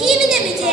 Even der Mitte.